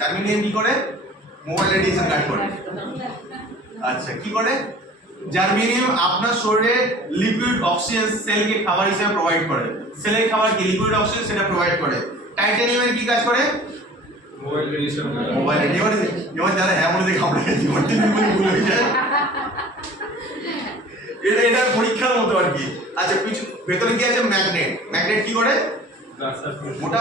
Germanium কি করে? Mobile radiation কাট করে। আচ্ছা কি করে? জার্মেনিয়াম আপনার শরীরে লিকুইড অক্সিজেন সেলকে খাবার হিসেবে প্রোভাইড করে। সেলের খাবার কি লিকুইড অক্সিজেন সেটা প্রোভাইড করে। টাইটানিয়ামের কি কাজ করে? Mobile radiation mobile radiation. এবার যারা হ্যাঁ বলে দেখে আমরা কি করতে ভুল হয়ে যায়। এটা পরীক্ষার মতো আর কি। আচ্ছা ভেতরে কি আছে? ম্যাগনেট। ম্যাগনেট কি করে? গোটা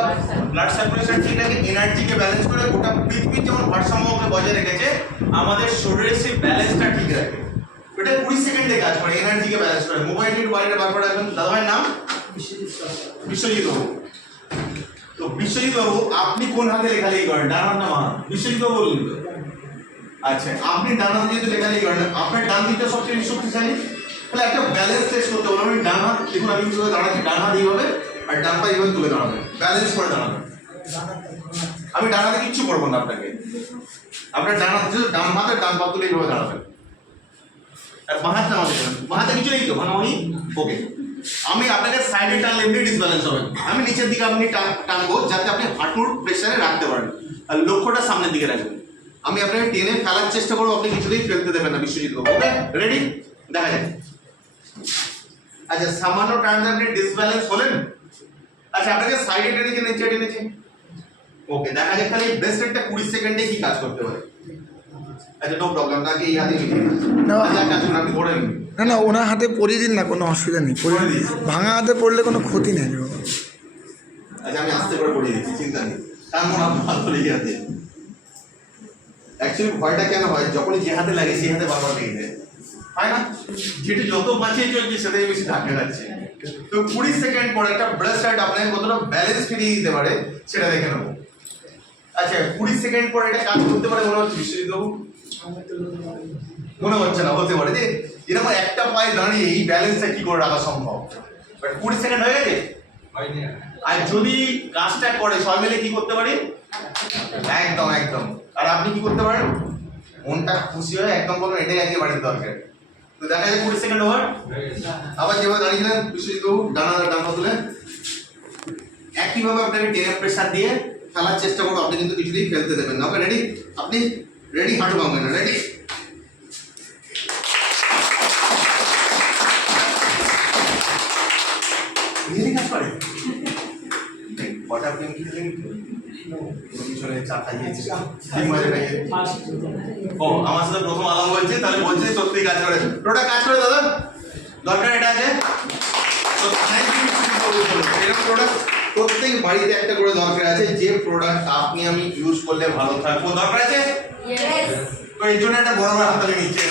ব্লাড সার্কুলেশন ঠিকঠাক এনার্জিকে ব্যালেন্স করে গোটা পৃথিবীর যেমন ভারসাম্যকে বজায় রেখেছে আমাদের শরীরের সেই ব্যালেন্সটা ঠিক রাখে। এটা 20 সেকেন্ডে কাজ করে, এনার্জিকে ব্যালেন্স করে। মোবাইল নিয়ে বাইরে বার করে রাখবেন। দাদাভাইয়ের নাম বিশ্বজিৎ বাবু। তো বিশ্বজিৎ বাবু আপনি কোন হাতে লেখালেখি করেন? ডান হাত না বাম হাত? বিশ্বজিৎ বাবু বলুন তো। আচ্ছা আপনি ডান হাতে যেহেতু লেখালেখি করেন আপনার ডান দিকটা সবচেয়ে শক্তিশালী, তাহলে একটা ব্যালেন্স টেস্ট করতে বলবেন। আমি ডান হাত দেখুন আমি কিভাবে দাঁড়াচ্ছি, ডান হাত এইভাবে আর ডান পা এইভাবে তুলে দাঁড়াবেন, ব্যালেন্স করে দাঁড়াবেন। আমি ডান হাতে কিচ্ছু করবো না আপনাকে, আপনার ডান হাত ডান হাতে ডান পা তুলে এইভাবে দাঁড়াবেন। আর বাঁ হাতটা আমাদের বাঁ হাতে কিছু নেই তো মানে ওকে। আমি আপনাকে সাইডে টানলে এমনি ডিসব্যালেন্স হবে। আমি নিচের দিকে আপনি টানবো যাতে আপনি হাঁটুর প্রেসারে রাখতে পারেন আর লক্ষ্যটা সামনের দিকে রাখবেন। আমি আপনাকে টেনে ফেলার চেষ্টা করবো, আপনি কিছুতেই ফেলতে দেবেন না বিশ্বজিৎ বাবু। Okay ready? দেখা যাক। আচ্ছা সামান্য টার্মে আপনি ডিসব্যালেন্স হলেন। আচ্ছা আপনাকে সাইডে টেনেছে নিচে টেনেছে। ওকে দেখা যাক তাহলে ব্রেসলেটটা 20 সেকেন্ডে কি কাজ করতে পারে। আচ্ছা নো প্রবলেম, তাকে এই হাতে নিতে না কাজ করুন, আপনি ধরে নিন। না না ওনার হাতে পরিয়ে দিন না, কোনো অসুবিধা নেই। ভাঙা হাতে পড়লে কোনো ক্ষতি নেই। আচ্ছা আমি আস্তে করে পড়িয়ে দিচ্ছি, চিন্তা নেই। তার মনে আপনার হাত লেগে আছে। অ্যাকচুয়ালি ভয়টা কেন হয়? যখনই যে হাতে লাগে সেই হাতে বারবার লেগে যায়, হয় না? যেটা যত বাঁচিয়ে চলছে সেটাই বেশি ধাক্কা লাগছে। তো 20 সেকেন্ড পর একটা ব্রেসলেট আপনাকে কতটা ব্যালেন্স ফিরিয়ে দিতে পারে সেটা দেখে নেবো। আচ্ছা 20 সেকেন্ড পর এটা কাজ করতে পারে মনে হচ্ছে বিশ্বজিৎ বাবু? মনে হচ্ছে না, হতে পারে যে এরকম একটা পায়ে দাঁড়িয়ে এই ব্যালেন্সটা কি করে রাখা সম্ভব। বাট 20 সেকেন্ড হয়ে গেছে। আর যদি কাজটা করে সবাই মিলে কি করতে পারি? একদম একদম। আর আপনি কি করতে পারেন? মনটা খুশি হয়ে একদম বলবেন এটাই আজকে বাড়ির দরকার। তো দেখা যায় 20 সেকেন্ড ওভার। আবার যেভাবে দাঁড়িয়েছিলেন বিশ্বজিৎ বাবু ডান পা তুলে একইভাবে আপনাকে টেনে প্রেসার দিয়ে ফেলার চেষ্টা করবো। আপনি কিন্তু কিছুতেই ফেলতে দেবেন না। Okay ready? আপনি রেডি? হাঁটু ভাঙবেন না। রেডি? কাজ করে কটা প্লেন খেলেন? পিছনে চা খাইয়েছে ও আমার সাথে প্রথম আলাপ বলছে, তাহলে বলছে সত্যি কাজ করে। প্রোডাক্ট কাজ করে দাদা, দরকার এটা আছে। এরকম প্রোডাক্ট প্রত্যেক বাড়িতে একটা করে দরকার আছে, যে প্রোডাক্ট আপনি আমি ইউজ করলে ভালো থাকবো। দরকার আছে তো এই জন্য একটা বড় বড় হাতালি নিচ্ছে।